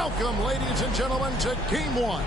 Welcome, ladies and gentlemen, to Game 1.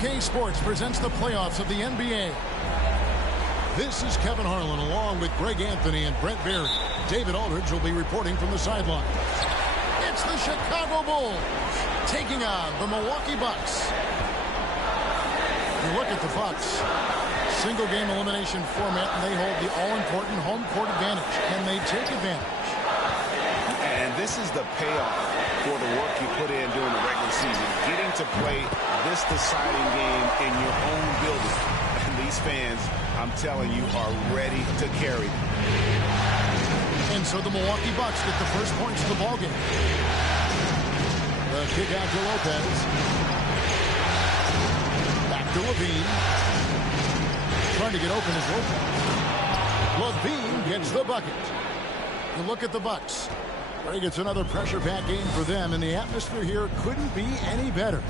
K Sports presents the playoffs of the NBA. This is Kevin Harlan along with Greg Anthony and Brent Barry. David Aldridge will be reporting from the sideline. It's the Chicago Bulls taking on the Milwaukee Bucks. You look at the Bucks, single game elimination format, and they hold the all-important home court advantage. Can they take advantage? And this is the payoff for the work you put in during the regular season. Getting to play this deciding game in your own building. And these fans, I'm telling you, are ready to carry them. And so the Milwaukee Bucks get the first points of the ballgame. The kick out to Lopez. Back to Levine. Trying to get open is Lopez. Levine gets the bucket. You look at the Bucks. Greg, it's another pressure-packed game for them, and the atmosphere here couldn't be any better.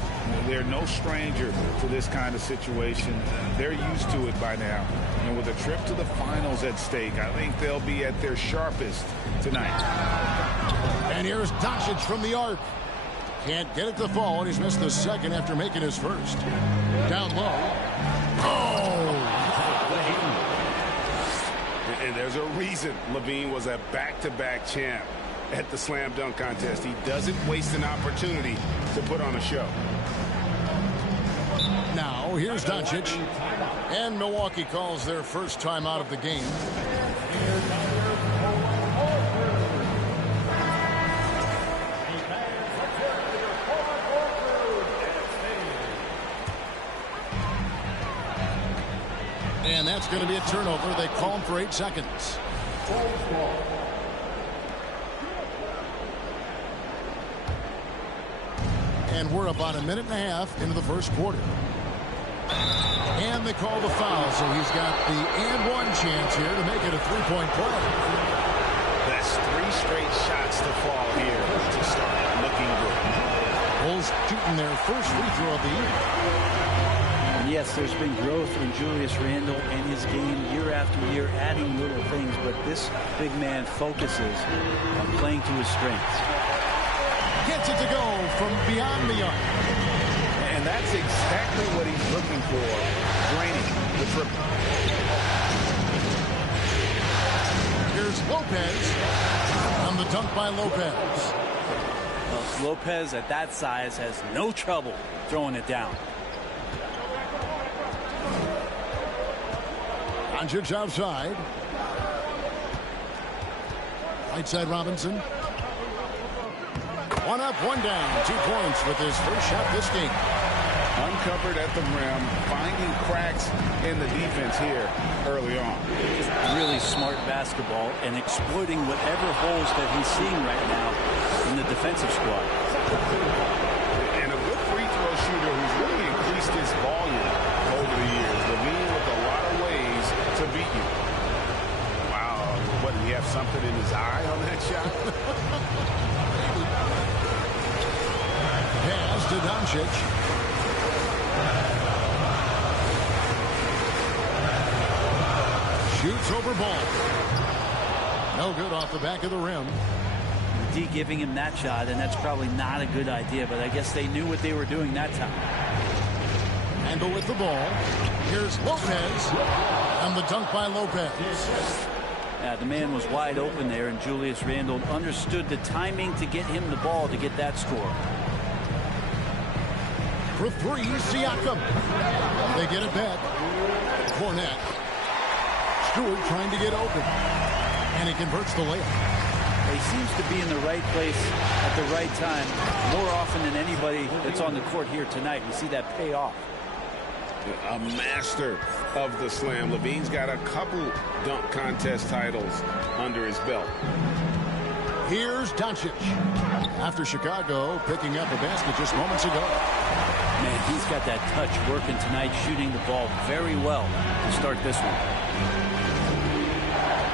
They're no stranger to this kind of situation. They're used to it by now. And with a trip to the finals at stake, I think they'll be at their sharpest tonight. And here's Doncic from the arc. Can't get it to fall, and he's missed the second after making his first. Down low. Oh! And there's a reason Levine was a back-to-back champ at the slam dunk contest. He doesn't waste an opportunity to put on a show. Now here's Doncic, and Milwaukee calls their first time out of the game. And that's going to be a turnover. They call him for 8 seconds. And we're about a minute and a half into the first quarter. And they call the foul, so he's got the and one chance here to make it a three-point play. That's 3 straight shots to fall here to start looking good. Bulls shooting their first free throw of the year. And yes, there's been growth in Julius Randle and his game year after year, adding little things, but this big man focuses on playing to his strengths. Gets it to go from beyond the arc. And that's exactly what he's looking for, draining the triple. Here's Lopez on the dunk by Lopez. Well, Lopez at that size has no trouble throwing it down. Doncic outside. Right side Robinson. One up, one down. 2 points with his first shot this game. Uncovered at the rim, finding cracks in the defense here early on. Just really smart basketball and exploiting whatever holes that he's seeing right now in the defensive squad. And a good free throw shooter who's really increased his volume over the years. Levine with a lot of ways to beat you. Wow, what, did he have something in his eye on that shot? Pass to Doncic. Shoots over ball. No good off the back of the rim. D giving him that shot, and that's probably not a good idea, but I guess they knew what they were doing that time. Randall with the ball. Here's Lopez. And the dunk by Lopez. The man was wide open there, and Julius Randle understood the timing to get him the ball to get that score. For three, Siakam. They get it back. Cornette. Stewart trying to get open. And he converts the layup. He seems to be in the right place at the right time more often than anybody that's on the court here tonight. We see that pay off. A master of the slam. Levine's got a couple dunk contest titles under his belt. Here's Doncic. After Chicago picking up a basket just moments ago. Man, he's got that touch working tonight, shooting the ball very well to start this one.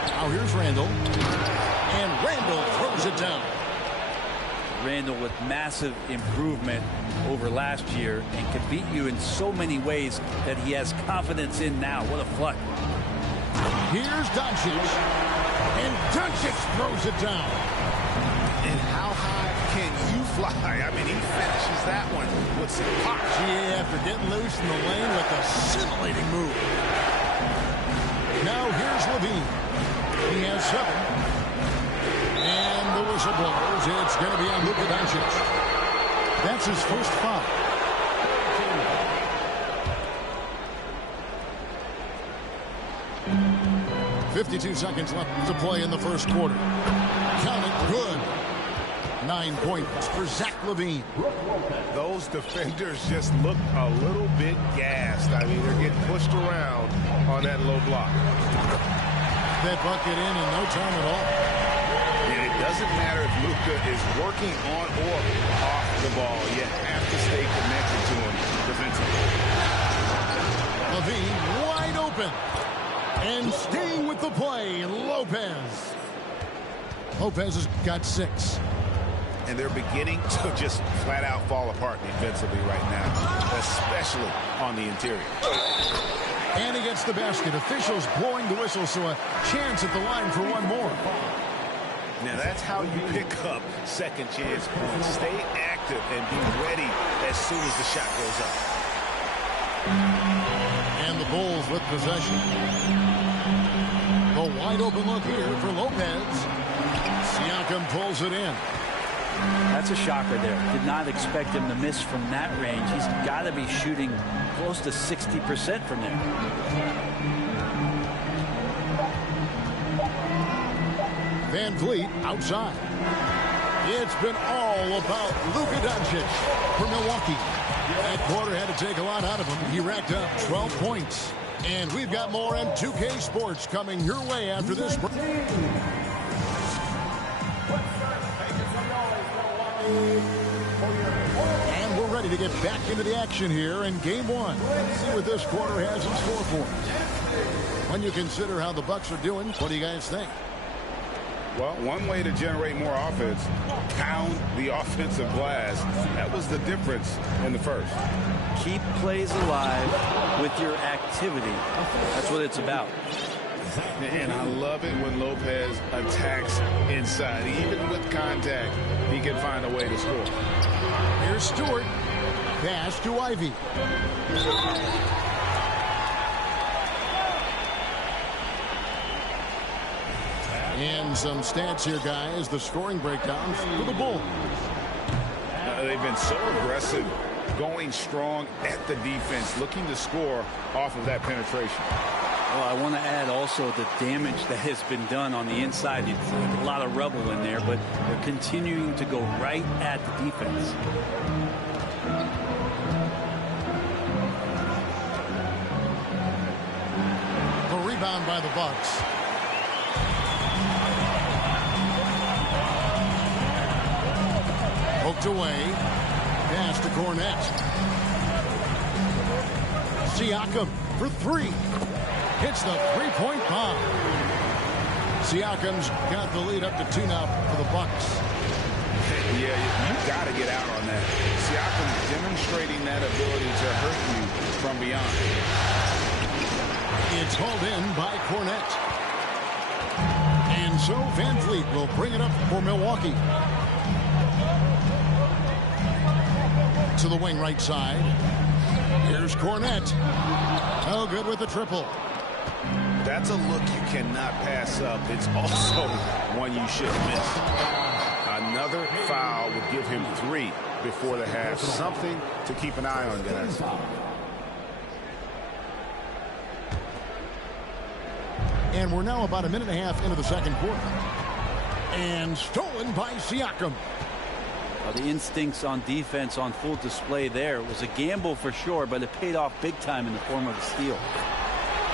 Now here's Randall. And Randall throws it down. Randall with massive improvement over last year and can beat you in so many ways that he has confidence in now. What a flood. Here's Doncic. And Doncic throws it down. And how high can you fly? I mean, he finishes that one with some pop. Yeah, after getting loose in the lane with a scintillating move. Now here's Levine. He has 7. And the whistle blows. It's going to be on Luka Doncic. That's his first foul. .52 seconds left to play in the first quarter. Count it good. 9 points for Zach LaVine. Those defenders just look a little bit gassed. I mean, they're getting pushed around on that low block. That bucket in no time at all. And it doesn't matter if Luka is working on or off the ball. You have to stay connected to him defensively. LaVine wide open. And staying with the play, Lopez. Lopez has got 6. And they're beginning to just flat out fall apart defensively right now, especially on the interior. And he gets the basket. Officials blowing the whistle, so a chance at the line for one more. Now that's how you pick up second chance points. Stay active and be ready as soon as the shot goes up. And the Bulls with possession. The wide open look here for Lopez. Siakam pulls it in. That's a shocker there. Did not expect him to miss from that range. He's got to be shooting close to 60% from there. Van Vliet outside. It's been all about Luka Doncic for Milwaukee. That quarter had to take a lot out of him. He racked up 12 points. And we've got more on 2K Sports coming your way after this break. And we're ready to get back into the action here in game 1. Let's see what this quarter has in store for us. When you consider how the Bucks are doing, what do you guys think? Well, one way to generate more offense, pound the offensive glass. That was the difference in the first. Keep plays alive with your activity. That's what it's about. And I love it when Lopez attacks inside. Even with contact, he can find a way to score. Here's Stewart. Pass to Ivy. And some stats here, guys. The scoring breakdown for the Bulls. They've been so aggressive, going strong at the defense, looking to score off of that penetration. Well, I want to add also the damage that has been done on the inside. It's a lot of rubble in there, but they're continuing to go right at the defense. A rebound by the Bucks. Poked away. Pass to Cornette. Siakam for 3. Hits the three-point bomb. Siakam's got the lead up to 2 now for the Bucks. Yeah, you got to get out on that. Siakam demonstrating that ability to hurt you from beyond. It's hauled in by Cornette. And so Van Fleet will bring it up for Milwaukee. To the wing right side. Here's Cornette. Oh, good with the triple. That's a look you cannot pass up. It's also one you should miss. Another foul would give him 3 before the half. Something to keep an eye on, guys. And we're now about a minute and a half into the second quarter. And stolen by Siakam. Well, the instincts on defense on full display there. It was a gamble for sure, but it paid off big time in the form of a steal.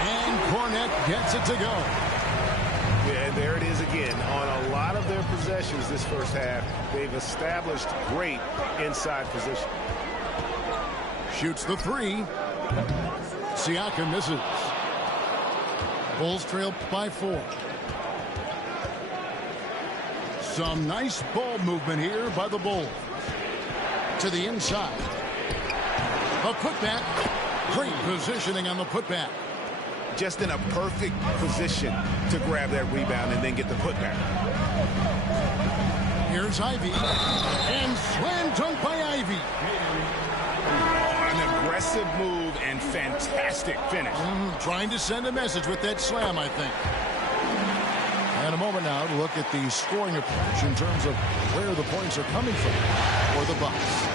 And Cornette gets it to go. Yeah, and there it is again. On a lot of their possessions this first half, they've established great inside position. Shoots the 3. Siakam misses. Bulls trail by 4. Some nice ball movement here by the Bulls. To the inside. A putback. Great positioning on the putback. Just in a perfect position to grab that rebound and then get the putback. Here's Ivy. And slam dunk by Ivy. An aggressive move and fantastic finish. Trying to send a message with that slam, I think. And a moment now to look at the scoring approach in terms of where the points are coming from for the Bucks.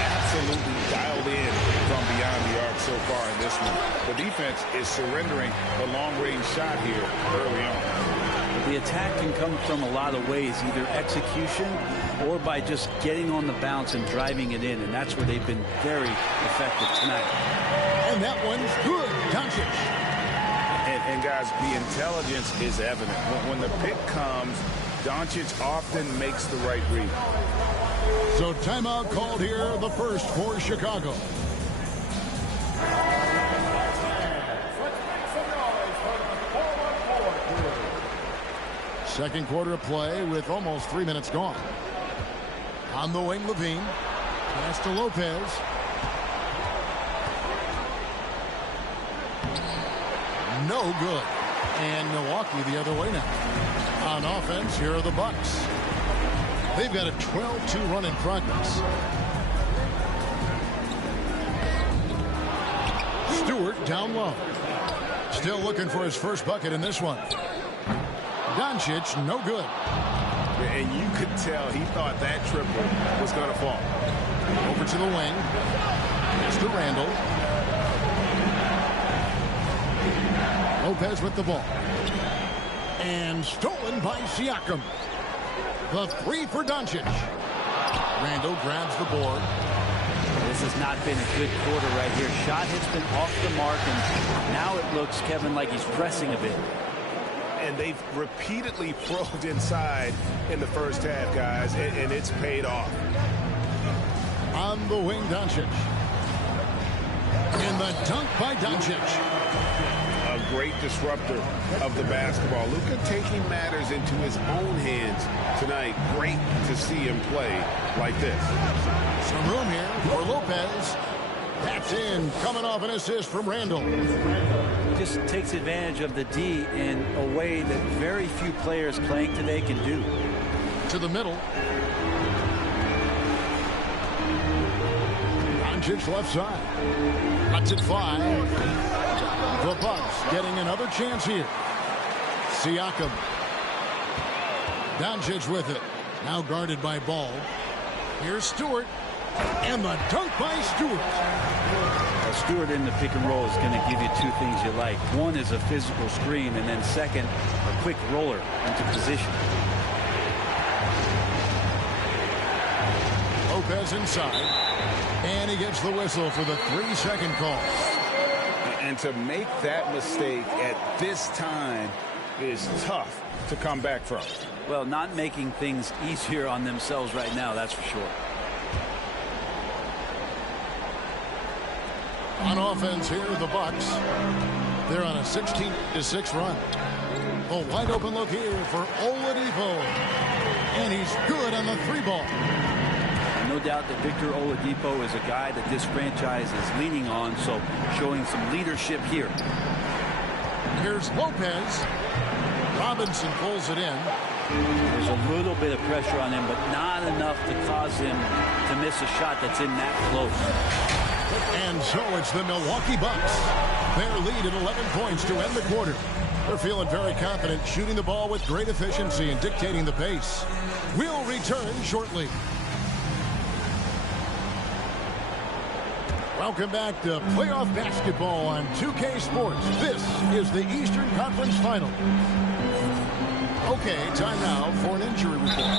Absolutely dialed in from beyond the arc so far in this one. The defense is surrendering the long-range shot here early on. The attack can come from a lot of ways, either execution or by just getting on the bounce and driving it in, and that's where they've been very effective tonight. And that one's good. Doncic. And guys, the intelligence is evident. When the pick comes, Doncic often makes the right read. So timeout called here, the first for Chicago. Second quarter of play with almost 3 minutes gone. On the wing, Levine. Pass to Lopez. No good. And Milwaukee the other way now. On offense, here are the Bucks. They've got a 12-2 run in progress. Stewart down low. Still looking for his first bucket in this one. Doncic, no good. And you could tell he thought that triple was going to fall. Over to the wing. Pass to Randall. Lopez with the ball. And stolen by Siakam. The 3 for Doncic. Randall grabs the board. This has not been a good quarter right here. Shot has been off the mark, and now it looks, Kevin, like he's pressing a bit. And they've repeatedly probed inside in the first half, guys, and it's paid off. On the wing, Doncic. And the dunk by Doncic. A great disruptor of the basketball. Luka taking matters into his own hands tonight. Great to see him play like this. Some room here for Lopez. That's in, coming off an assist from Randall. He just takes advantage of the D in a way that very few players playing today can do. To the middle. Doncic left side. Lets it fly. The Bucks getting another chance here. Siakam. Doncic with it. Now guarded by Ball. Here's Stewart. And the dunk by Stewart. Well, Stewart in the pick and roll is going to give you 2 things you like. One is a physical screen, and then second, a quick roller into position. Lopez inside. And he gets the whistle for the 3-second call. And to make that mistake at this time is tough to come back from. Well, not making things easier on themselves right now, that's for sure. On offense here, the Bucks. They're on a 16-6 run. A wide open look here for Oladipo. And he's good on the 3-ball. No doubt that Victor Oladipo is a guy that this franchise is leaning on, so showing some leadership here. Here's Lopez. Robinson pulls it in. There's a little bit of pressure on him, but not enough to cause him to miss a shot that's in that close. And so it's the Milwaukee Bucks. Their lead at 11 points to end the quarter. They're feeling very confident, shooting the ball with great efficiency and dictating the pace. We'll return shortly. Welcome back to playoff basketball on 2K Sports. This is the Eastern Conference Final. Okay, time now for an injury report.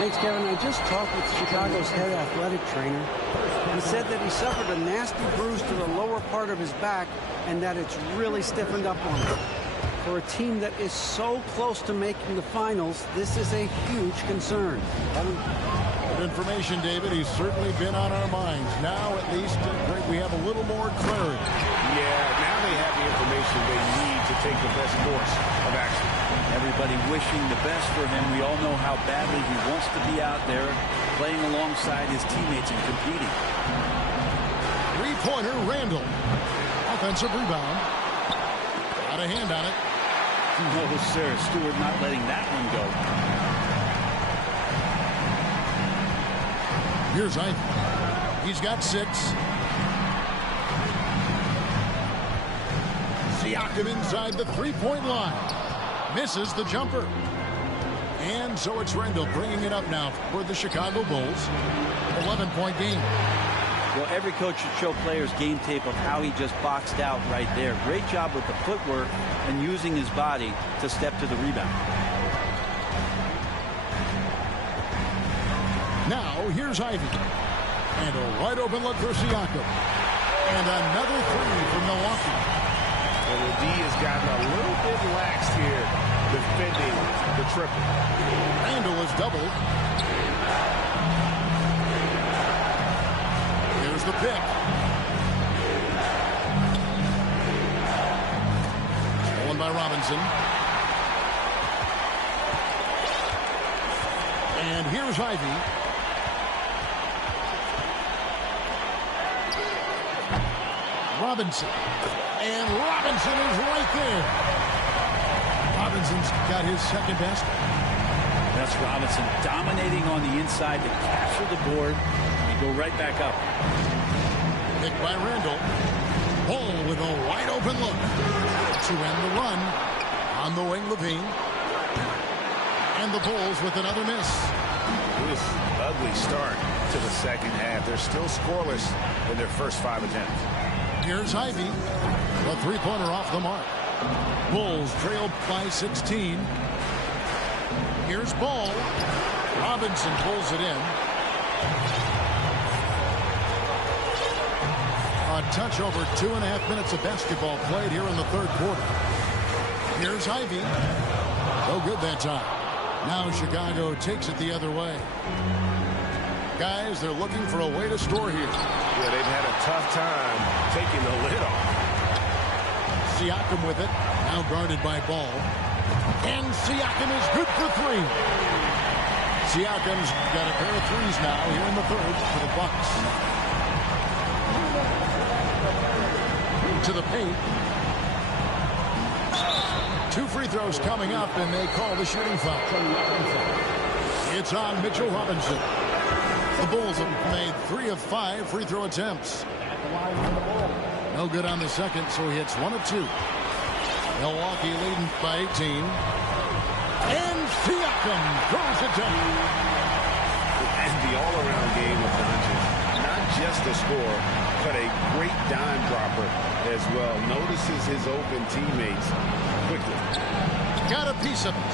Thanks, Kevin. I just talked with Chicago's head athletic trainer. He said that he suffered a nasty bruise to the lower part of his back and that it's really stiffened up on him. For a team that is so close to making the finals, this is a huge concern. Kevin? Good information, David. He's certainly been on our minds. Now, at least, we have a little more clarity. Yeah, now they have the information they need to take the best course of action. Everybody wishing the best for him. We all know how badly he wants to be out there playing alongside his teammates and competing. Three-pointer, Randall. Offensive rebound. Got a hand on it. No, sir. Stewart not letting that one go. Here's Ivy. He's got 6. Siakam inside the three-point line. Misses the jumper. And so it's Randall bringing it up now for the Chicago Bulls. 11-point game. Well, every coach should show players game tape of how he just boxed out right there. Great job with the footwork and using his body to step to the rebound. Now, here's Ivy. And a wide open look for Siakam. And another three from Milwaukee. Well, the D has gotten a little bit lax here defending the triple. Randall is doubled. Here's the pick. Stolen by Robinson. And here's Ivy. Robinson. And Robinson is right there. Robinson's got his second basket. That's Robinson dominating on the inside to capture the board and go right back up. Picked by Randall. Ball with a wide open look to end the run. On the wing, Levine. And the Bulls with another miss. This ugly start to the second half. They're still scoreless in their first 5 attempts. Here's Ivy. A three-pointer off the mark. Bulls trailed by 16. Here's Ball. Robinson pulls it in. A touch over 2.5 minutes of basketball played here in the third quarter. Here's Ivy. No good that time. Now Chicago takes it the other way. Guys, they're looking for a way to score here. Yeah, they've had a tough time taking the lid off. Siakam with it. Now guarded by Ball. And Siakam is good for 3. Siakam's got a pair of threes now here in the third for the Bucks. To the paint. 2 free throws coming up, and they call the shooting foul. It's on Mitchell Robinson. The Bulls have made 3 of 5 free throw attempts. No good on the second, so he hits 1 of 2. Milwaukee leading by 18. And Siakam throws it down. And the all-around game of Doncic. Not just a score, but a great dime dropper as well. Notices his open teammates quickly. Got a piece of it.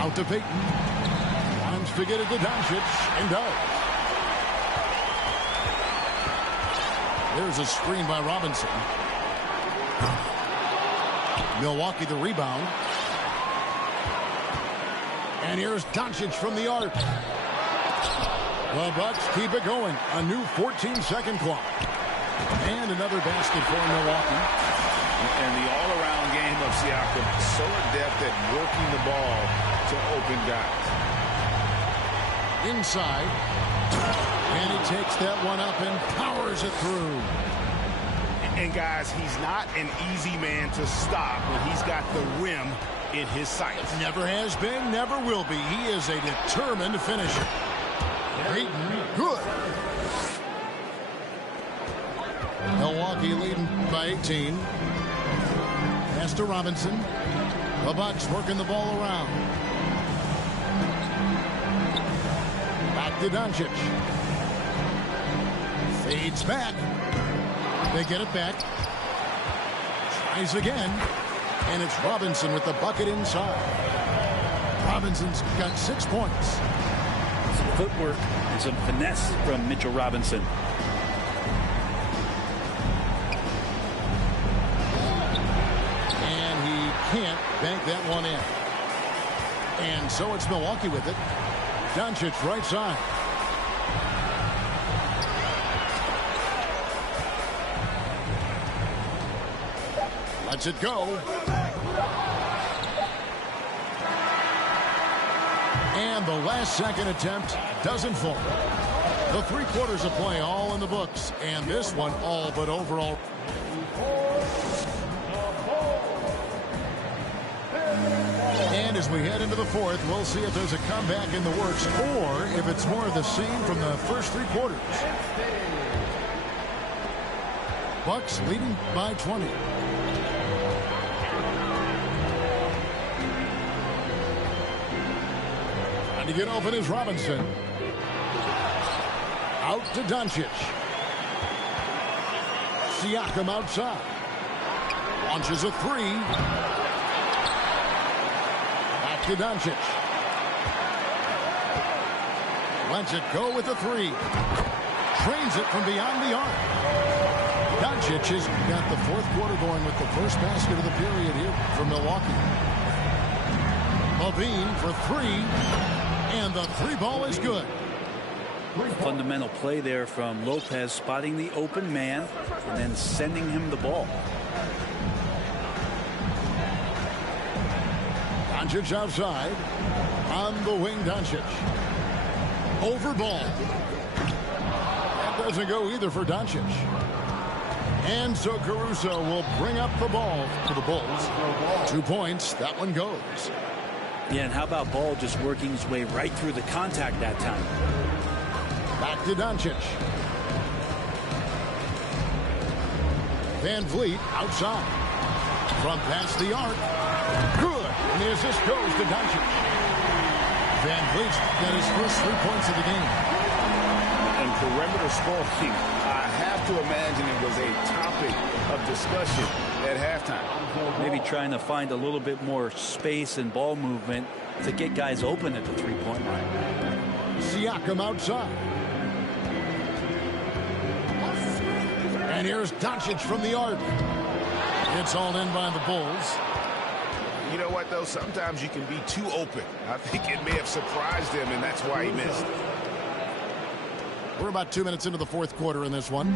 Out to Payton. Wants to get it to Doncic, and does. There's a screen by Robinson. Milwaukee the rebound. And here's Doncic from the arc. The Bucks keep it going. A new 14-second clock. And another basket for Milwaukee. And the all-around game of Siakam, so adept at working the ball to open guys. Inside. And he takes that one up and powers it through. And guys, he's not an easy man to stop when he's got the rim in his sights. Never has been, never will be. He is a determined finisher. Ayton, good. Milwaukee leading by 18. Pass to Robinson. The Bucks working the ball around. Back to Doncic. Fades back. They get it back. Tries again. And it's Robinson with the bucket inside. Robinson's got 6 points. Some footwork and some finesse from Mitchell Robinson. And he can't bank that one in. And so it's Milwaukee with it. Doncic right side. Lets it go. And the last second attempt doesn't fall. The 3 quarters of play all in the books. And this one all but overall. And as we head into the 4th, we'll see if there's a comeback in the works or if it's more of the same from the first 3 quarters. Bucks leading by 20. Trying to get open is Robinson. Out to Doncic. Siakam outside. Launches a 3. Back to Doncic. Lets it go with a 3. Trains it from beyond the arc. Doncic has got the 4th quarter going with the first basket of the period here for Milwaukee. Levine for 3. And the 3 ball is good. Fundamental play there from Lopez, spotting the open man and then sending him the ball. Doncic outside. On the wing, Doncic. Over ball. That doesn't go either for Doncic. And so Caruso will bring up the ball to the Bulls. 2 points. That one goes. Yeah, and how about Ball just working his way right through the contact that time? Back to Doncic. Van Vliet outside. From past the arc. Good. And the assist goes to Doncic. Van Vliet's got his first 3 points of the game. And perimeter scoring, I have to imagine it was a topic of discussion at halftime. Maybe trying to find a little bit more space and ball movement to get guys open at the 3-point line. Siakam outside. And here's Doncic from the arc. It's all in by the Bulls. You know what, though? Sometimes you can be too open. I think it may have surprised him, and that's why he missed. We're about 2 minutes into the 4th quarter in this one.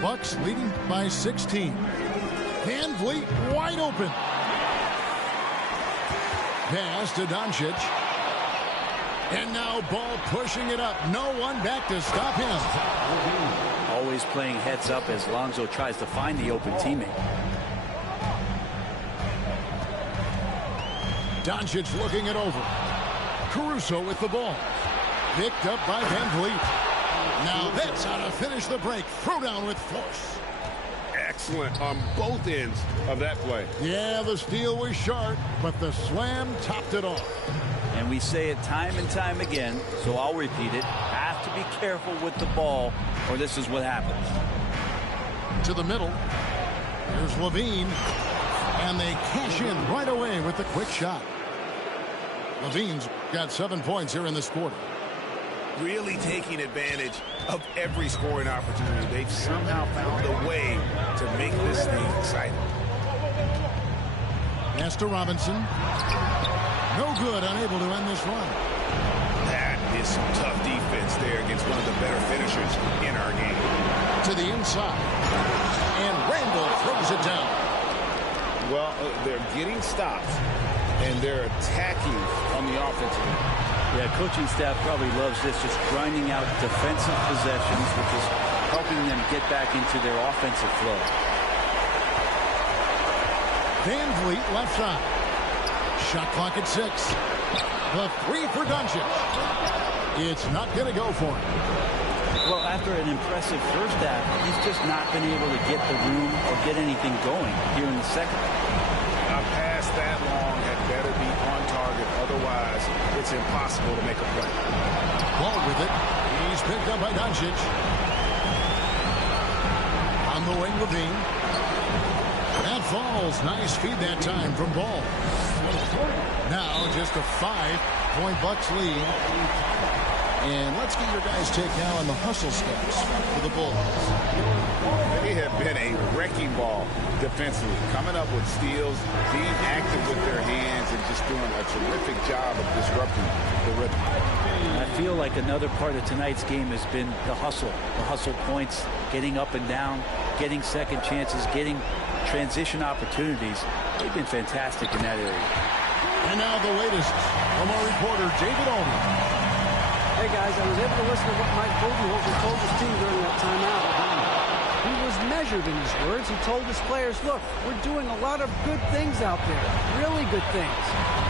Bucks leading by 16. Van Vliet wide open. Pass to Doncic. And now Ball pushing it up. No one back to stop him. Always playing heads up as Lonzo tries to find the open teammate. Doncic looking it over. Caruso with the ball. Picked up by Van Vliet. Now that's how to finish the break. Throw down with force. Excellent on both ends of that play. Yeah, the steal was sharp, but the slam topped it off. And we say it time and time again, so I'll repeat it. Have to be careful with the ball, or this is what happens. To the middle. Here's Levine. And they cash in right away with the quick shot. Levine's got 7 points here in this quarter. Really taking advantage of every scoring opportunity. They've somehow found a way to make this thing exciting. Pass to Robinson. No good, unable to end this run. That is some tough defense there against one of the better finishers in our game. To the inside. And Randall throws it down. Well, they're getting stops, and they're attacking on the offensive end. Yeah, coaching staff probably loves this, just grinding out defensive possessions, which is helping them get back into their offensive flow. Van Vliet left side. Shot clock at 6. The 3 for Doncic. It's not going to go for him. Well, after an impressive first half, he's just not been able to get the room or get anything going here in the second. A pass that long had better be on target. Otherwise, it's impossible to make a play. Ball with it. He's picked up by Doncic. On the wing, Levine. That falls. Nice feed that time from Ball. Now just a 5-point Bucks lead. And let's get your guys' take now on the hustle stats for the Bulls. They have been a wrecking ball defensively, coming up with steals, being active with their hands, and just doing a terrific job of disrupting the rhythm. I feel like another part of tonight's game has been the hustle points, getting up and down, getting second chances, getting transition opportunities. They've been fantastic in that area. And now the latest from our reporter, David Aldridge. Hey, guys, I was able to listen to what Mike Budenholzer told his team during that timeout. He was measured in his words. He told his players, look, we're doing a lot of good things out there, really good things.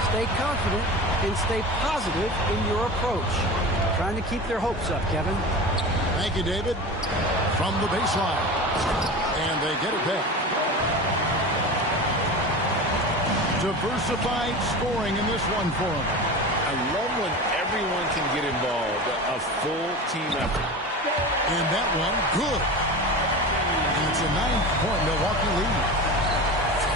Stay confident and stay positive in your approach. Trying to keep their hopes up, Kevin. Thank you, David. From the baseline. And they get it back. Diversified scoring in this one for them. I love when everyone can get involved, a full team effort. And that one, good. And it's a 9-point Milwaukee lead.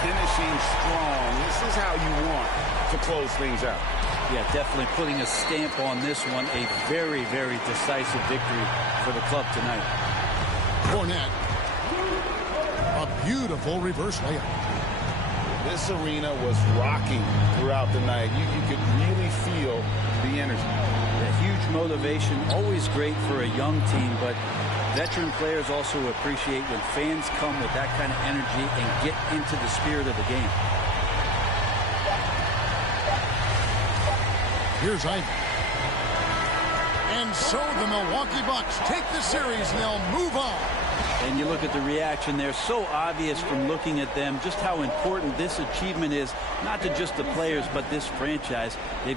Finishing strong. This is how you want to close things out. Yeah, definitely putting a stamp on this one. A very, very decisive victory for the club tonight. Fournette. A beautiful reverse layup. This arena was rocking throughout the night. You could really feel the energy. A huge motivation, always great for a young team, but veteran players also appreciate when fans come with that kind of energy and get into the spirit of the game. Here's Ivy. And so the Milwaukee Bucks take the series and they'll move on. And you look at the reaction there, so obvious from looking at them, just how important this achievement is, not to just the players, but this franchise. They've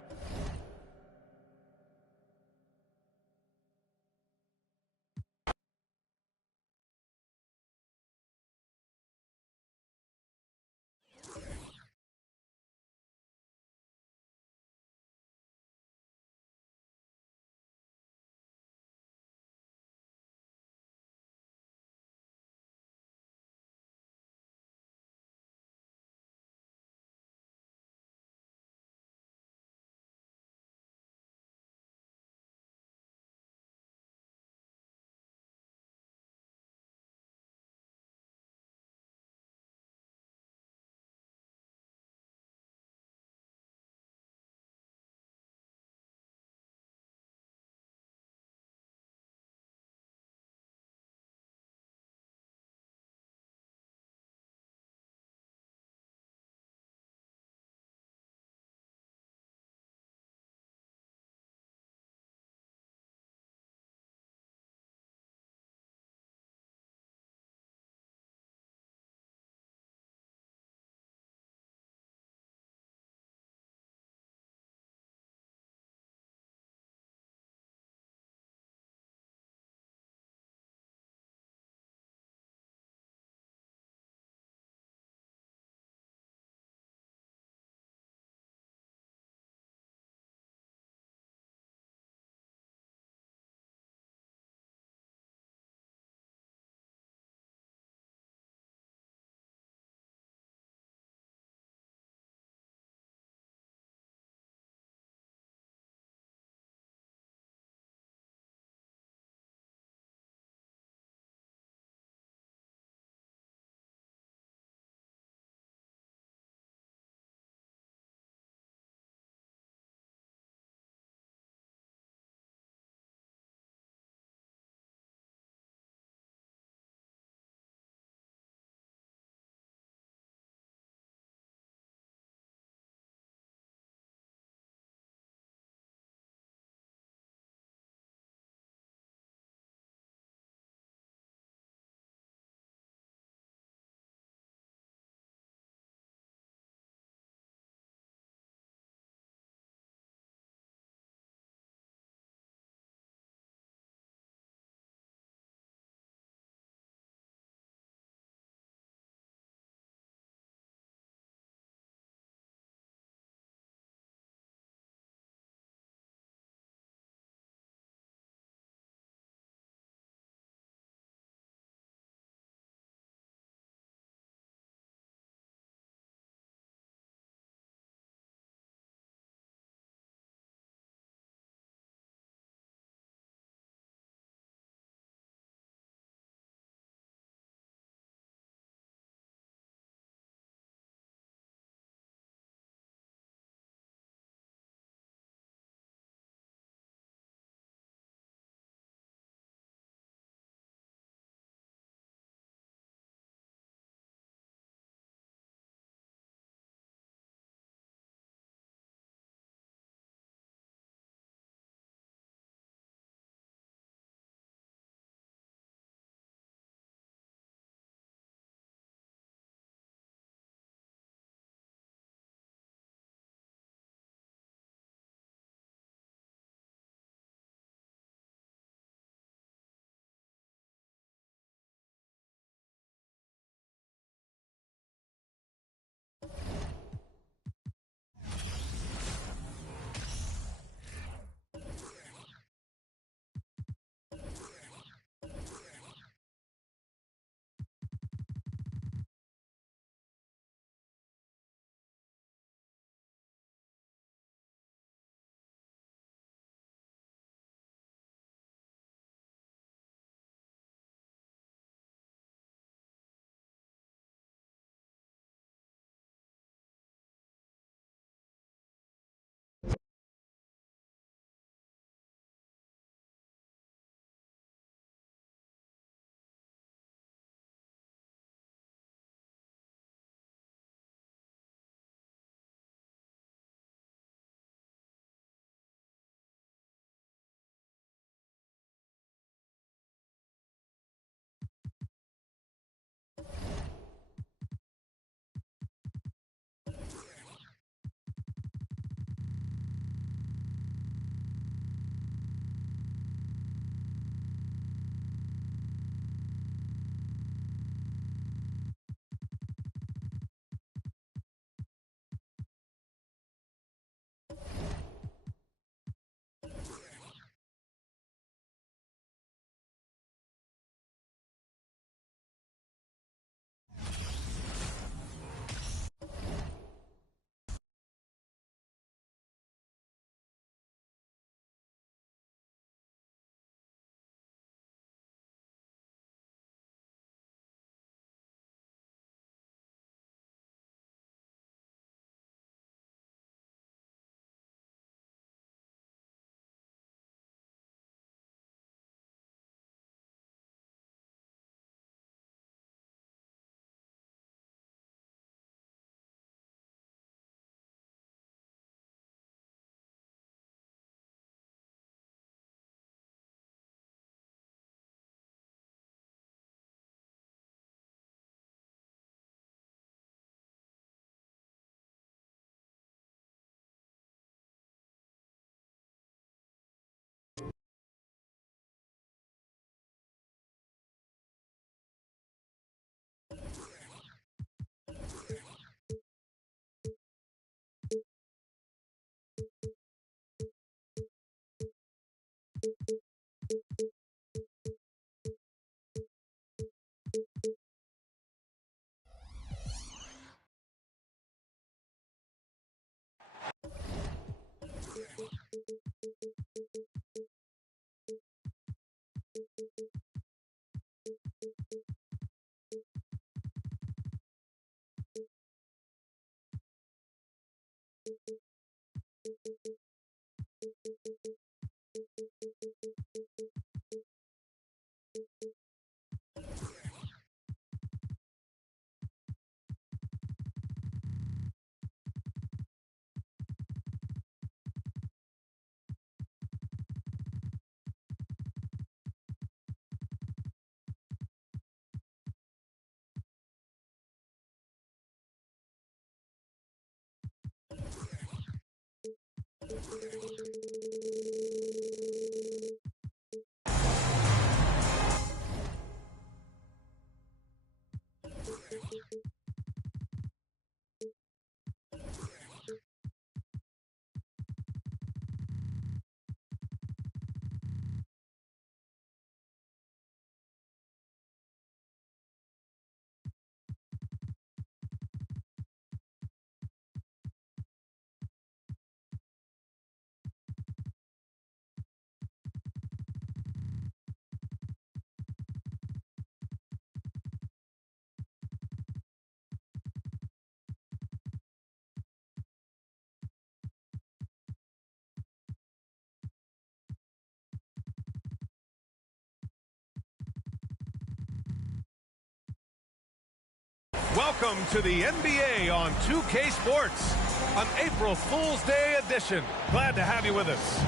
Welcome to the NBA on 2K Sports, an April Fool's Day edition. Glad to have you with us.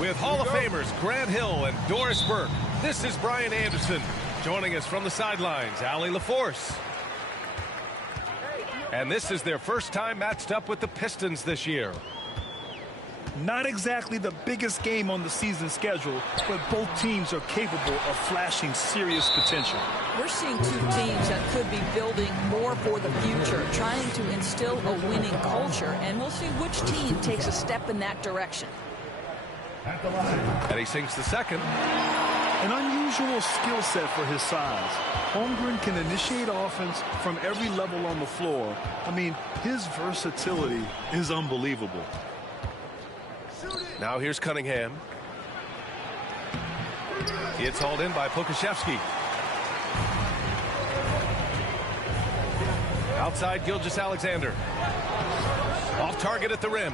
With Hall of Famers Grant Hill and Doris Burke, this is Brian Anderson. Joining us from the sidelines, Allie LaForce. And this is their first time matched up with the Pistons this year. Not exactly the biggest game on the season schedule, but both teams are capable of flashing serious potential. We're seeing two teams that could be building more for the future, trying to instill a winning culture, and we'll see which team takes a step in that direction. And he sinks the second. An unusual skill set for his size. Holmgren can initiate offense from every level on the floor. I mean, his versatility is unbelievable. Now here's Cunningham. It's hauled in by Pokashevsky. Outside Gilgeous-Alexander. Off target at the rim.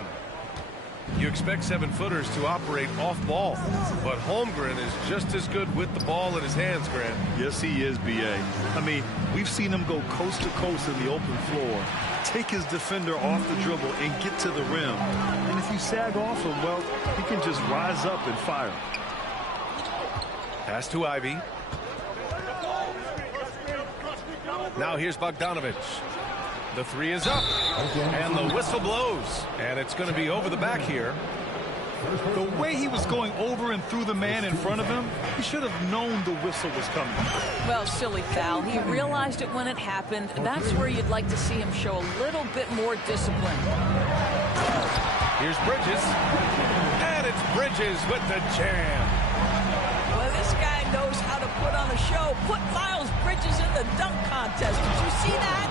You expect 7-footers to operate off ball, but Holmgren is just as good with the ball in his hands, Grant. Yes, he is, B.A. I mean, we've seen him go coast to coast in the open floor, take his defender off the dribble and get to the rim. And if you sag off him, well, he can just rise up and fire. Pass to Ivy. Now here's Bogdanovich. The three is up, and the whistle blows, and it's going to be over the back here. The way he was going over and through the man in front of him, he should have known the whistle was coming. Well, silly foul. He realized it when it happened. That's where you'd like to see him show a little bit more discipline. Here's Bridges, and it's Bridges with the jam. Well, this guy knows how to put on a show. Put Miles Bridges in the dunk contest. Did you see that?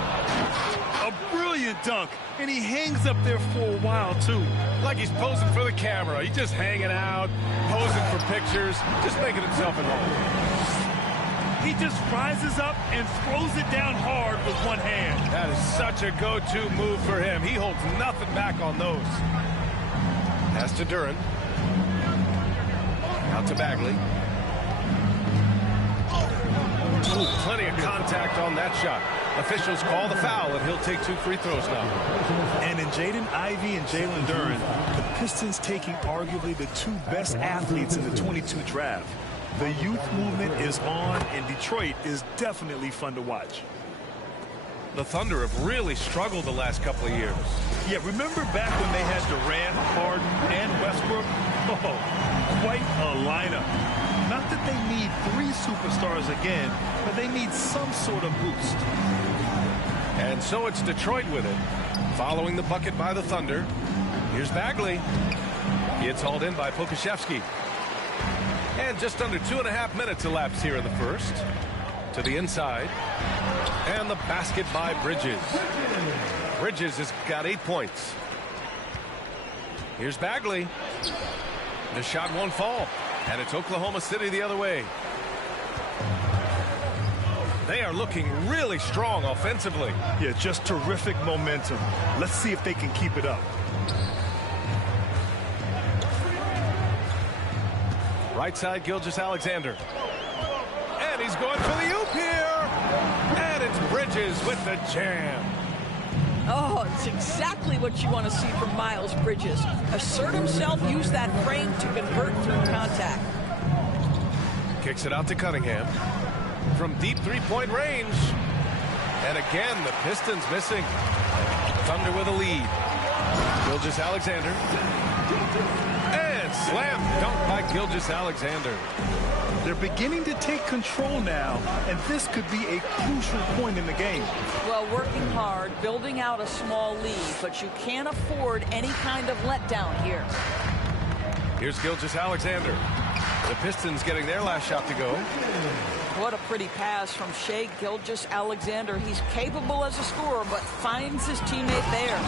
A brilliant dunk, and he hangs up there for a while, too. Like he's posing for the camera. He's just hanging out, posing for pictures, just making himself at home. He just rises up and throws it down hard with one hand. That is such a go-to move for him. He holds nothing back on those. Pass to Duran. Out to Bagley. Ooh, plenty of contact on that shot. Officials call the foul, and he'll take 2 free throws now. And in Jaden Ivey and Jalen Duran, the Pistons taking arguably the 2 best athletes in the 22 draft. The youth movement is on, and Detroit is definitely fun to watch. The Thunder have really struggled the last couple of years. Yeah, remember back when they had Durant, Harden, and Westbrook? Oh, quite a lineup. Not that they need 3 superstars again, but they need some sort of boost. And so it's Detroit with it. Following the bucket by the Thunder. Here's Bagley. It's hauled in by Pokashevsky. And just under 2.5 minutes elapsed here in the first. To the inside. And the basket by Bridges. Bridges has got 8 points. Here's Bagley. The shot won't fall. And it's Oklahoma City the other way. They are looking really strong offensively. Yeah, just terrific momentum. Let's see if they can keep it up. Right side, Gilgeous-Alexander. And he's going for the oop here. And it's Bridges with the jam. Oh, it's exactly what you want to see from Miles Bridges. Assert himself, use that frame to convert through contact. Kicks it out to Cunningham from deep three-point range. And again, the Pistons missing. Thunder with a lead. Gilgeous-Alexander. And slam dunk by Gilgeous-Alexander. They're beginning to take control now, and this could be a crucial point in the game. Well, working hard, building out a small lead, but you can't afford any kind of letdown here. Here's Gilgeous-Alexander. The Pistons getting their last shot to go. What a pretty pass from Shai Gilgeous-Alexander. He's capable as a scorer, but finds his teammate there.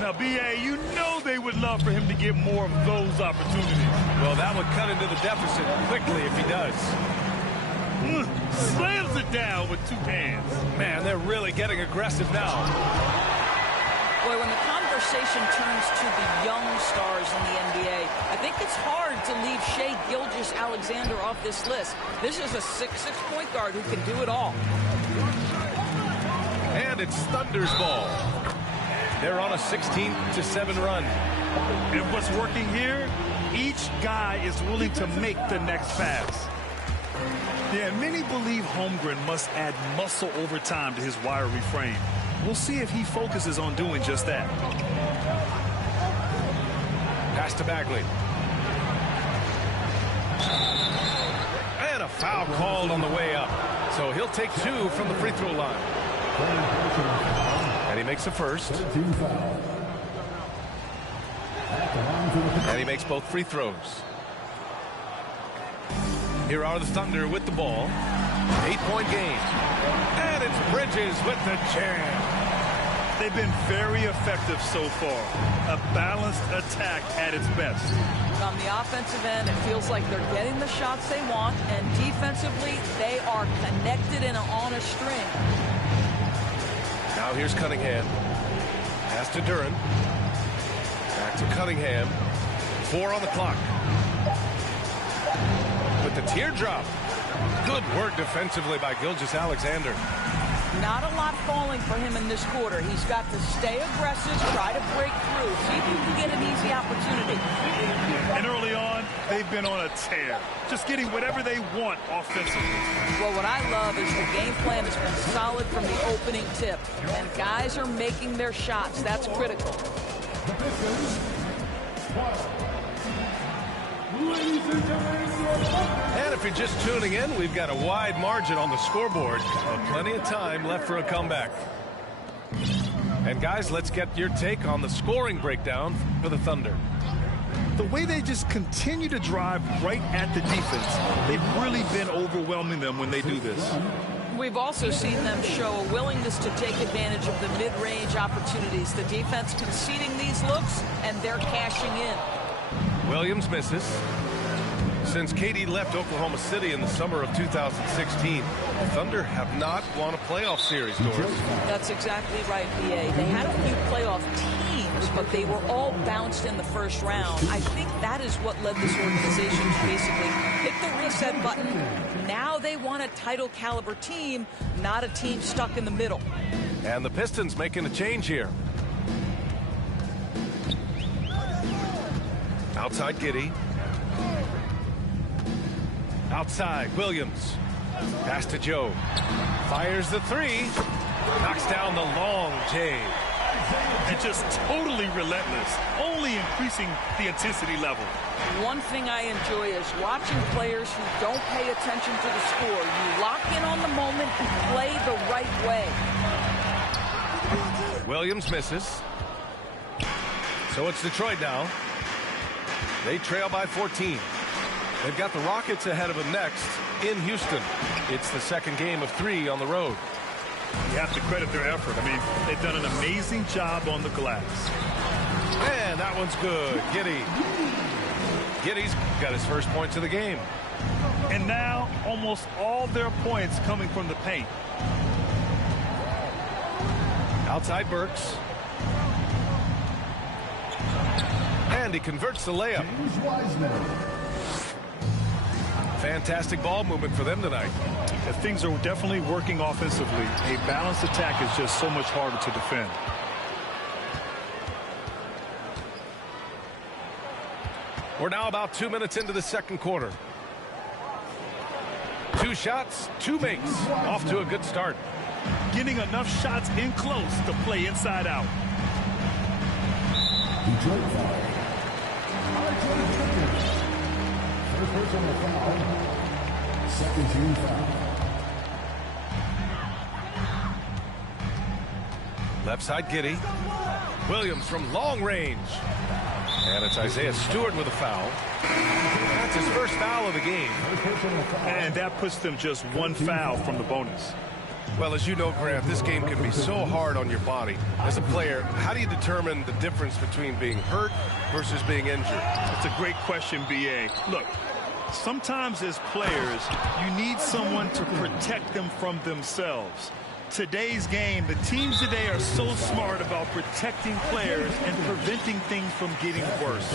Now, B.A., you know they would love for him to get more of those opportunities. Well, that would cut into the deficit quickly if he does. Slams it down with two hands. Man, they're really getting aggressive now. Boy, when the conversation turns to the young stars in the NBA, I think it's hard to leave Shai Gilgeous-Alexander off this list. This is a 6'6" point guard who can do it all. And it's Thunder's ball. They're on a 16-7 run. And what's working here? Each guy is willing to make the next pass. Yeah, many believe Holmgren must add muscle over time to his wiry frame. We'll see if he focuses on doing just that. Pass to Bagley. And a foul called on the way up. So he'll take 2 from the free throw line. And he makes the first. And he makes both free throws. Here are the Thunder with the ball. 8-point game. And it's Bridges with the jam. They've been very effective so far. A balanced attack at its best. On the offensive end, it feels like they're getting the shots they want, and defensively, they are connected and on a string. Now here's Cunningham. Pass to Duren. Back to Cunningham. 4 on the clock. With the teardrop. Good work defensively by Gilgeous-Alexander. Not a lot falling for him in this quarter. He's got to stay aggressive, try to break through, see if you can get an easy opportunity. And early on, they've been on a tear, just getting whatever they want offensively. Well, what I love is the game plan has been solid from the opening tip, and guys are making their shots. That's critical. And if you're just tuning in, we've got a wide margin on the scoreboard. Plenty of time left for a comeback. And guys, let's get your take on the scoring breakdown for the Thunder. The way they just continue to drive right at the defense, they've really been overwhelming them when they do this. We've also seen them show a willingness to take advantage of the mid-range opportunities. The defense conceding these looks, and they're cashing in. Williams misses. Since KD left Oklahoma City in the summer of 2016, the Thunder have not won a playoff series, Doris. That's exactly right, B.A. They had a few playoff teams, but they were all bounced in the first round. I think that is what led this organization to basically hit the reset button. Now they want a title-caliber team, not a team stuck in the middle. And the Pistons making a change here. Outside Giddey. Outside Williams. Pass to Joe. Fires the 3. Knocks down the long J. And just totally relentless, only increasing the intensity level. One thing I enjoy is watching players who don't pay attention to the score. You lock in on the moment and play the right way. Williams misses. So it's Detroit now. They trail by 14. They've got the Rockets ahead of them next in Houston. It's the second game of 3 on the road. You have to credit their effort. I mean, they've done an amazing job on the glass. And that one's good. Giddey's got his first points of the game. And now almost all their points coming from the paint. Outside Burks. And he converts the layup. Fantastic ball movement for them tonight. Things are definitely working offensively. A balanced attack is just so much harder to defend. We're now about 2 minutes into the second quarter. 2 shots, 2 makes. Off to a good start. Getting enough shots in close to play inside out. Detroit foul. First personal foul. Second team foul. Left side Giddey. Williams from long range. And it's Isaiah Stewart with a foul. That's his first foul of the game. And that puts them just 1 foul from the bonus. Well, as you know, Grant, this game can be so hard on your body. As a player, how do you determine the difference between being hurt versus being injured? That's a great question, B.A. Look, sometimes as players, you need someone to protect them from themselves. Today's game, the teams today are so smart about protecting players and preventing things from getting worse.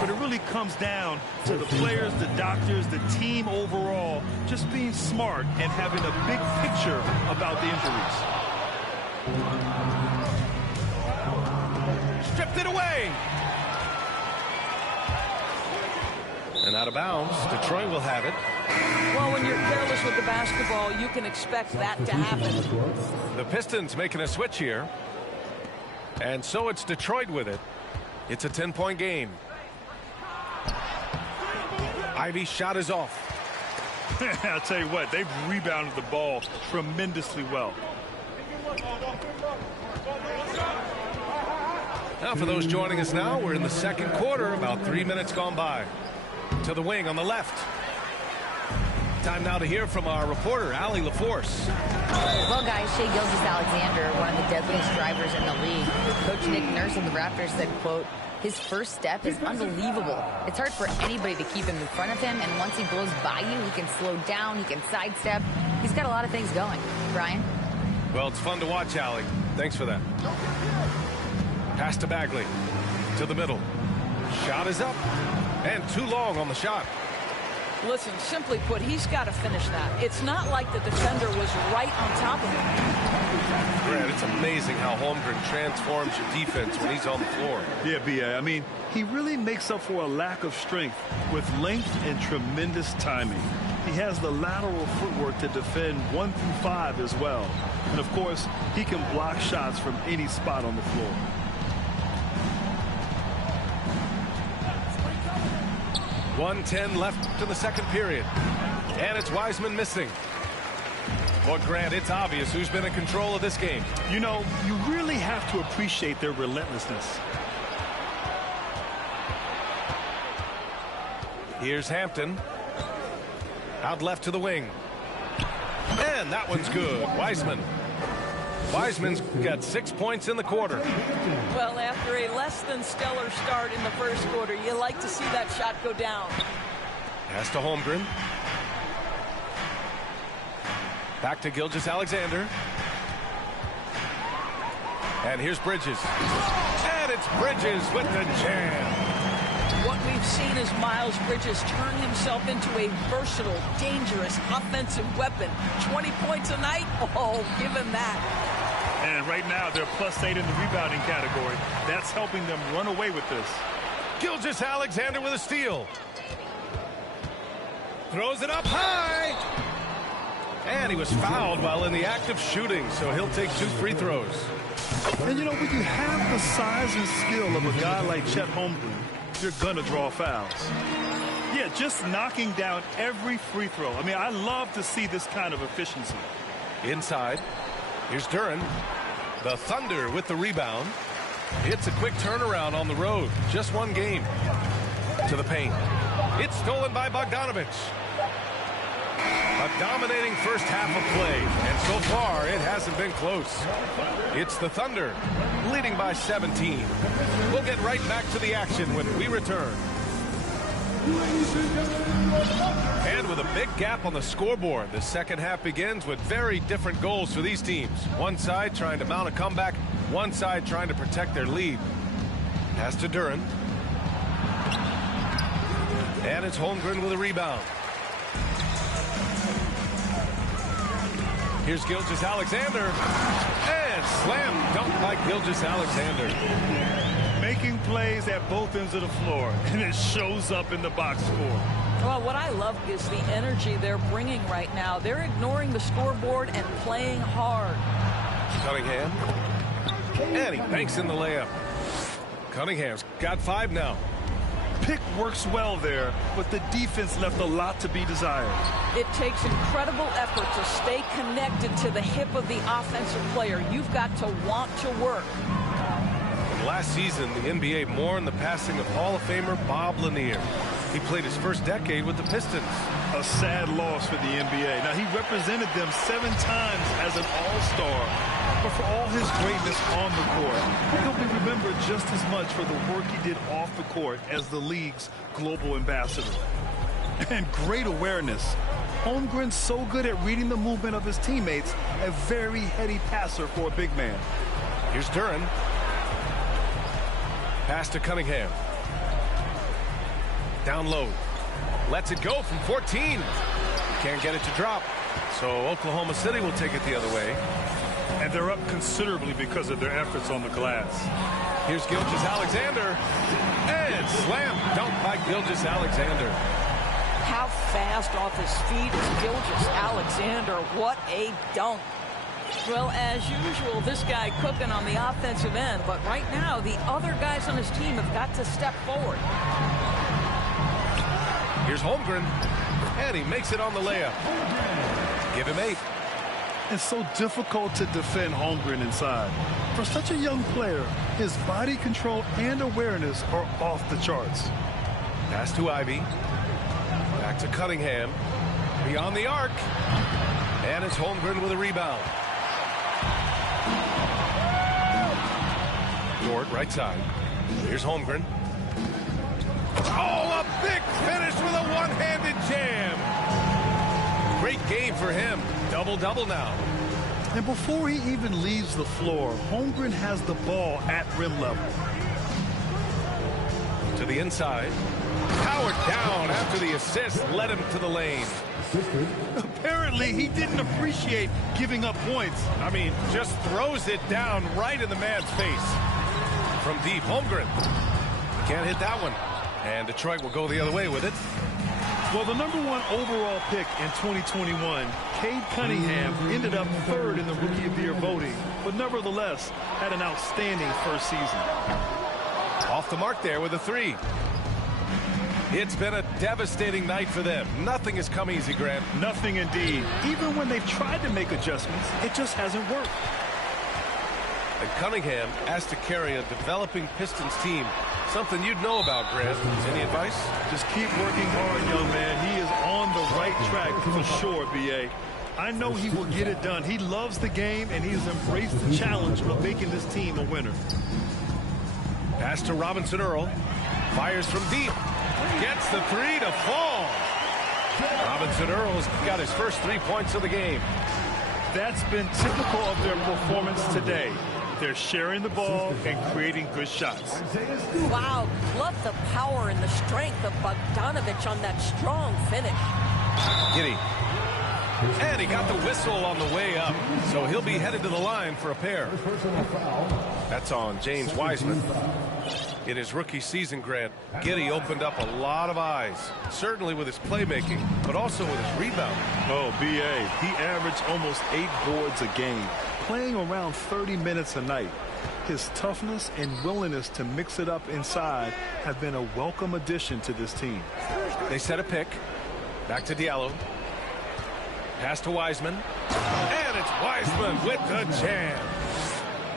But it really comes down to the players, the doctors, the team overall, just being smart and having a big picture about the injuries. Stripped it away. And out of bounds. Detroit will have it. Well, when you're careless with the basketball, you can expect that to happen. The Pistons making a switch here. And so it's Detroit with it. It's a 10-point game. Ivy's shot is off. I'll tell you what, they've rebounded the ball tremendously well. Now for those joining us now, we're in the second quarter, about 3 minutes gone by. To the wing on the left. Time now to hear from our reporter, Allie LaForce. Well, guys, Shai Gilgeous-Alexander, one of the deadliest drivers in the league. Coach Nick Nurse of the Raptors said, quote, his first step is unbelievable. It's hard for anybody to keep him in front of him, and once he blows by you, he can slow down, he can sidestep. He's got a lot of things going. Brian? Well, it's fun to watch, Allie. Thanks for that. Pass to Bagley. To the middle. Shot is up. And too long on the shot. Listen, simply put, he's got to finish that. It's not like the defender was right on top of him. Grant, it's amazing how Holmgren transforms your defense when he's on the floor. Yeah, B.A. I mean, he really makes up for a lack of strength with length and tremendous timing. He has the lateral footwork to defend 1 through 5 as well. And, of course, he can block shots from any spot on the floor. .110 left to the second period. And it's Wiseman missing. Well, Grant, it's obvious who's been in control of this game. You know, you really have to appreciate their relentlessness. Here's Hampton. Out left to the wing. And that one's good. Wiseman's got 6 points in the quarter. Well, after a less than stellar start in the first quarter, you like to see that shot go down. Pass to Holmgren. Back to Gilgeous-Alexander. And here's Bridges. And it's Bridges with the jam. What we've seen is Miles Bridges turn himself into a versatile, dangerous offensive weapon. 20 points a night? Oh, give him that. And right now, they're +8 in the rebounding category. That's helping them run away with this. Gilgeous-Alexander with a steal. Throws it up high. And he was fouled while in the act of shooting, so he'll take 2 free throws. And, you know, when you have the size and skill of a guy like Chet Holmgren, you're going to draw fouls. Yeah, just knocking down every free throw. I mean, I love to see this kind of efficiency. Inside. Here's Duren. The Thunder with the rebound. It's a quick turnaround on the road. Just 1 game. To the paint. It's stolen by Bogdanovic. A dominating first half of play. And so far, it hasn't been close. It's the Thunder leading by 17. We'll get right back to the action when we return. And with a big gap on the scoreboard, the second half begins with very different goals for these teams. One side trying to mount a comeback, one side trying to protect their lead. Pass to Duren. And it's Holmgren with a rebound. Here's Gilgeous-Alexander. And slam dunk by Gilgeous-Alexander. Making plays at both ends of the floor, and it shows up in the box score. Well, what I love is the energy they're bringing right now. They're ignoring the scoreboard and playing hard. Cunningham. And he banks in the layup. Cunningham's got 5 now. Pick works well there, but the defense left a lot to be desired. It takes incredible effort to stay connected to the hip of the offensive player. You've got to want to work. Last season, the NBA mourned the passing of Hall of Famer Bob Lanier. He played his first decade with the Pistons. A sad loss for the NBA. Now, he represented them 7 times as an all-star, but for all his greatness on the court, he'll be remembered just as much for the work he did off the court as the league's global ambassador. And great awareness. Holmgren's so good at reading the movement of his teammates, a very heady passer for a big man. Here's Duren. Pass to Cunningham. Down low. Lets it go from 14. Can't get it to drop. So Oklahoma City will take it the other way. And they're up considerably because of their efforts on the glass. Here's Gilgeous-Alexander. And slam dunk by Gilgeous-Alexander. How fast off his feet is Gilgeous-Alexander. What a dunk. Well, as usual, this guy cooking on the offensive end. But right now, the other guys on his team have got to step forward. Here's Holmgren. And he makes it on the layup. Give him 8. It's so difficult to defend Holmgren inside. For such a young player, his body control and awareness are off the charts. Pass to Ivy. Back to Cunningham. Beyond the arc. And it's Holmgren with a rebound. Dort, right side. Here's Holmgren. Oh, a big finish with a one-handed jam. Great game for him. Double-double now. And before he even leaves the floor, Holmgren has the ball at rim level. To the inside. Powered down after the assist led him to the lane. Apparently, he didn't appreciate giving up points. I mean, just throws it down right in the man's face. From deep, Holmgren. Can't hit that one. And Detroit will go the other way with it. Well, the #1 overall pick in 2021, Cade Cunningham, ended up 3rd in the Rookie of the Year voting, but nevertheless had an outstanding first season. Off the mark there with a 3. It's been a devastating night for them. Nothing has come easy, Grant. Nothing indeed. Even when they've tried to make adjustments, it just hasn't worked. And Cunningham asked to carry a developing Pistons team. Something you'd know about, Grant. Any advice? Just keep working hard, young man. He is on the right track for sure, B.A. I know he will get it done. He loves the game, and he has embraced the challenge of making this team a winner. Pass to Robinson Earl. Fires from deep. Gets the 3 to fall. Robinson Earl's got his first 3 points of the game. That's been typical of their performance today. They're sharing the ball and creating good shots. Wow, love the power and the strength of Bogdanovich on that strong finish. Giddy. And he got the whistle on the way up, so he'll be headed to the line for a pair. That's on James Wiseman. In his rookie season, Grant, Giddy opened up a lot of eyes, certainly with his playmaking, but also with his rebounding. Oh, B.A., he averaged almost 8 boards a game, playing around 30 minutes a night. His toughness and willingness to mix it up inside have been a welcome addition to this team. They set a pick. Back to Diallo. Pass to Wiseman. And it's Wiseman with the jam.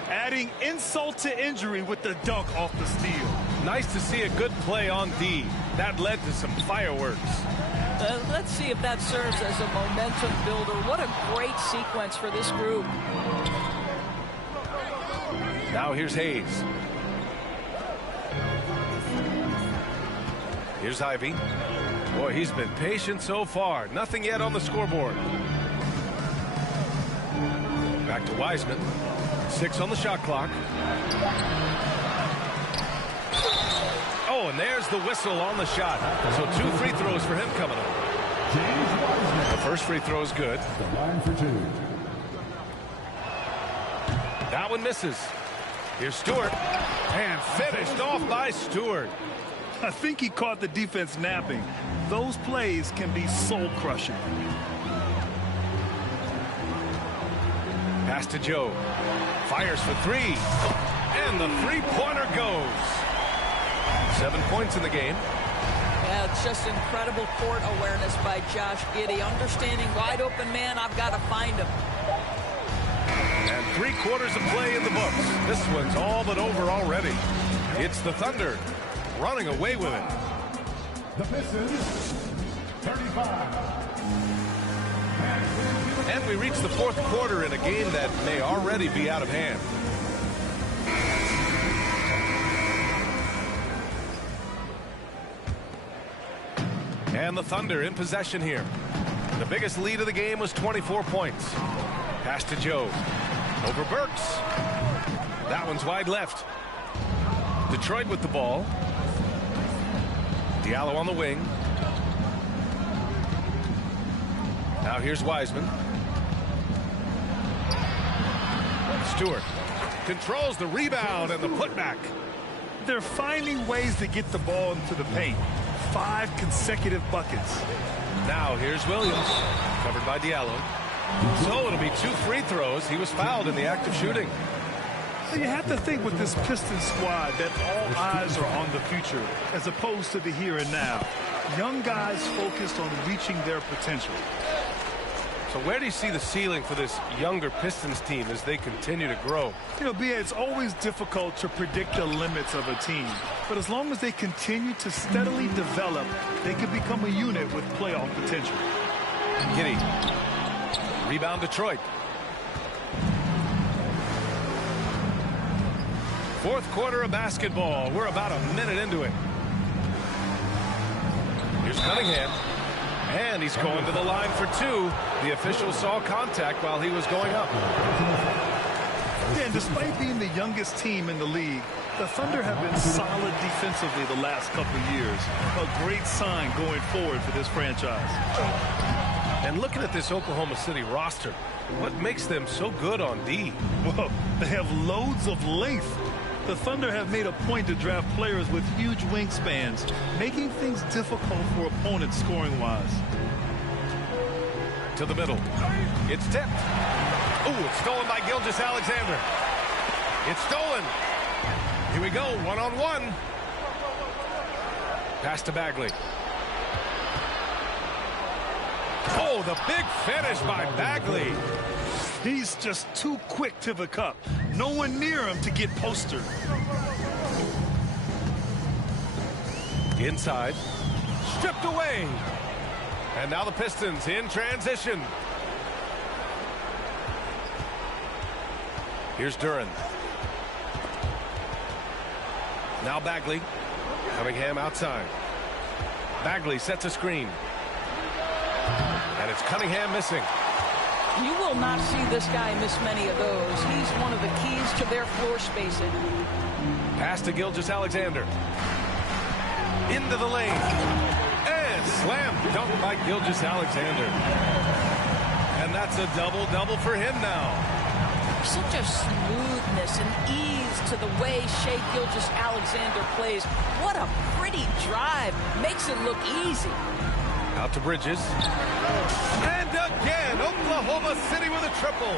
Adding insult to injury with the dunk off the steal. Nice to see a good play on D. That led to some fireworks. Let's see if that serves as a momentum builder. What a great sequence for this group. Now here's Hayes. Here's Ivy. Boy, he's been patient so far. Nothing yet on the scoreboard. Back to Wiseman. 6 on the shot clock. Oh, and there's the whistle on the shot. So 2 free throws for him coming up. The first free throw is good. That one misses. Here's Stewart. And finished off by Stewart. I think he caught the defense napping. Those plays can be soul-crushing. Pass to Joe. Fires for three. And the three-pointer goes. 7 points in the game. Yeah, it's just incredible court awareness by Josh Giddey. Understanding wide open man, I've got to find him. And 3/4 of play in the books. This one's all but over already. It's the Thunder running away with it. The Pistons, 35. And we reach the 4th quarter in a game that may already be out of hand. And the Thunder in possession here. The biggest lead of the game was 24 points. Pass to Joe. Over Burks. That one's wide left. Detroit with the ball. Diallo on the wing. Now here's Wiseman. Stewart controls the rebound and the putback. They're finding ways to get the ball into the paint. 5 consecutive buckets. Now here's Williams, covered by Diallo. So it'll be 2 free throws. He was fouled in the act of shooting. So you have to think with this Pistons squad that all eyes are on the future as opposed to the here and now. Young guys focused on reaching their potential. So where do you see the ceiling for this younger Pistons team as they continue to grow? You know, B.A., it's always difficult to predict the limits of a team. But as long as they continue to steadily develop, they can become a unit with playoff potential. Giddey. Rebound Detroit. 4th quarter of basketball. We're about a minute into it. Here's Cunningham. And he's going to the line for 2. The official saw contact while he was going up. Yeah, and despite being the youngest team in the league, the Thunder have been solid defensively the last couple of years. A great sign going forward for this franchise. And looking at this Oklahoma City roster, what makes them so good on D? Well, they have loads of length. The Thunder have made a point to draft players with huge wingspans, making things difficult for opponents scoring-wise. To the middle. It's tipped. Ooh, it's stolen by Gilgeous-Alexander. It's stolen. Here we go, one-on-one. Pass to Bagley. Oh, the big finish by Bagley. He's just too quick to the cup. No one near him to get postered. Inside. Stripped away. And now the Pistons in transition. Here's Duren. Now Bagley. Cunningham outside. Bagley sets a screen. And it's Cunningham missing. You will not see this guy miss many of those. He's one of the keys to their floor spacing. Pass to Gilgeous-Alexander. Into the lane. And slam dunk by Gilgeous-Alexander. And that's a double-double for him now. Such a smoothness and ease to the way Shai Gilgeous-Alexander plays. What a pretty drive. Makes it look easy. Out to Bridges. And again, Oklahoma City with a triple.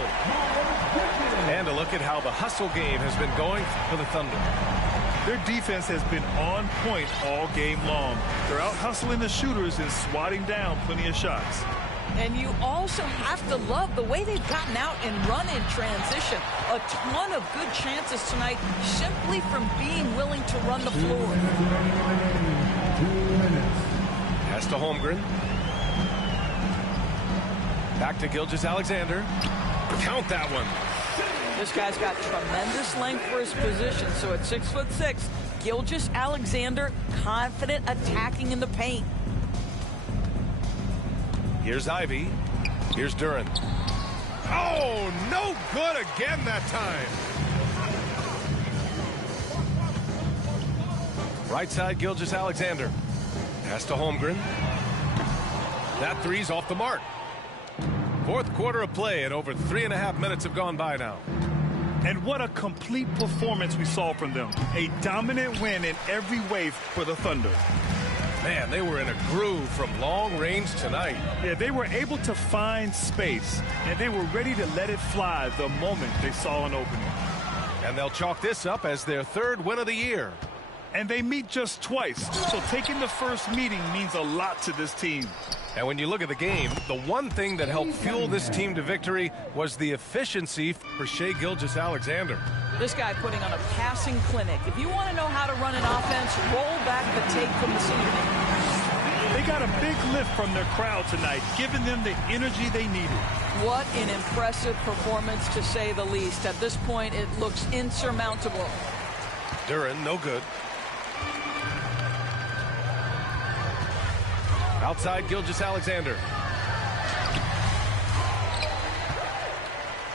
And a look at how the hustle game has been going for the Thunder. Their defense has been on point all game long. They're out hustling the shooters and swatting down plenty of shots. And you also have to love the way they've gotten out and run in transition. A ton of good chances tonight simply from being willing to run the floor. 2 minutes. Pass to Holmgren. Back to Gilgeous-Alexander. Count that one. This guy's got tremendous length for his position. So at 6'6", Gilgeous-Alexander confident attacking in the paint. Here's Ivy. Here's Duren. Oh, no good again that time. Right side, Gilgeous-Alexander. Pass to Holmgren. That three's off the mark. 4th quarter of play, and over 3.5 minutes have gone by now. And what a complete performance we saw from them. A dominant win in every way for the Thunder. Man, they were in a groove from long range tonight. Yeah, they were able to find space, and they were ready to let it fly the moment they saw an opening. And they'll chalk this up as their 3rd win of the year. And they meet just twice, so taking the first meeting means a lot to this team. And when you look at the game, the one thing that helped fuel this team to victory was the efficiency for Shai Gilgeous-Alexander. This guy putting on a passing clinic. If you want to know how to run an offense, roll back the tape from this evening. They got a big lift from their crowd tonight, giving them the energy they needed. What an impressive performance, to say the least. At this point, it looks insurmountable. Duren, no good. Outside Gilgeous-Alexander.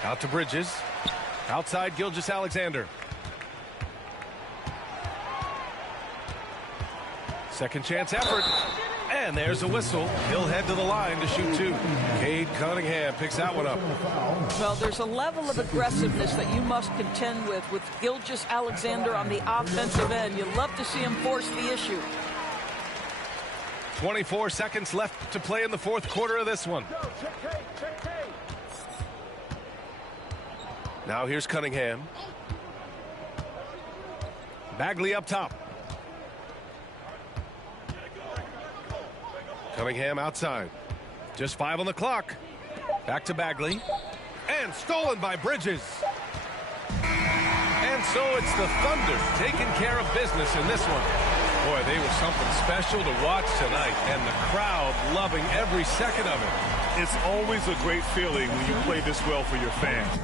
Out to Bridges. Outside Gilgeous-Alexander. Second chance effort. And there's a whistle. He'll head to the line to shoot 2. Cade Cunningham picks that one up. Well, there's a level of aggressiveness that you must contend with Gilgeous-Alexander on the offensive end. You love to see him force the issue. 24 seconds left to play in the 4th quarter of this one. Now here's Cunningham. Bagley up top. Cunningham outside. Just 5 on the clock. Back to Bagley. And stolen by Bridges. And so it's the Thunder taking care of business in this one. Boy, they were something special to watch tonight, and the crowd loving every second of it. It's always a great feeling when you play this well for your fans.